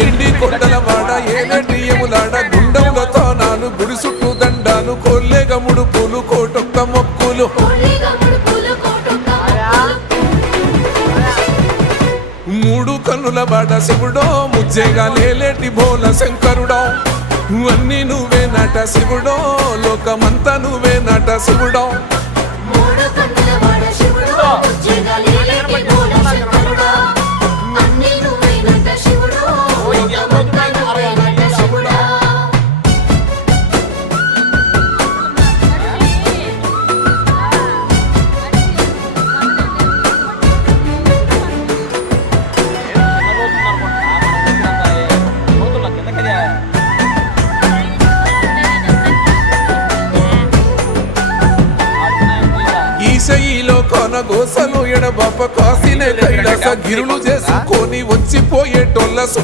ఎండి కొండల వాడ ఏలేటి ఎములాడ గుండములతో నాను గుడి చుట్టూ దండాలు కొల్లేగ ముడుపులు కోటొక్క మొక్కులు మూడు కన్నుల బాట శివుడో ముజ్జేగా లేలేటి బోల శంకరుడో అన్నీ నువ్వే నట శివుడో లోకమంతా నువ్వే నట శివుడో ఈశయిలో కొనగోసలు ఎడబాప కాసినే కైలాస గిరులు చేసుకొని వచ్చిపోయేటోళ్ళ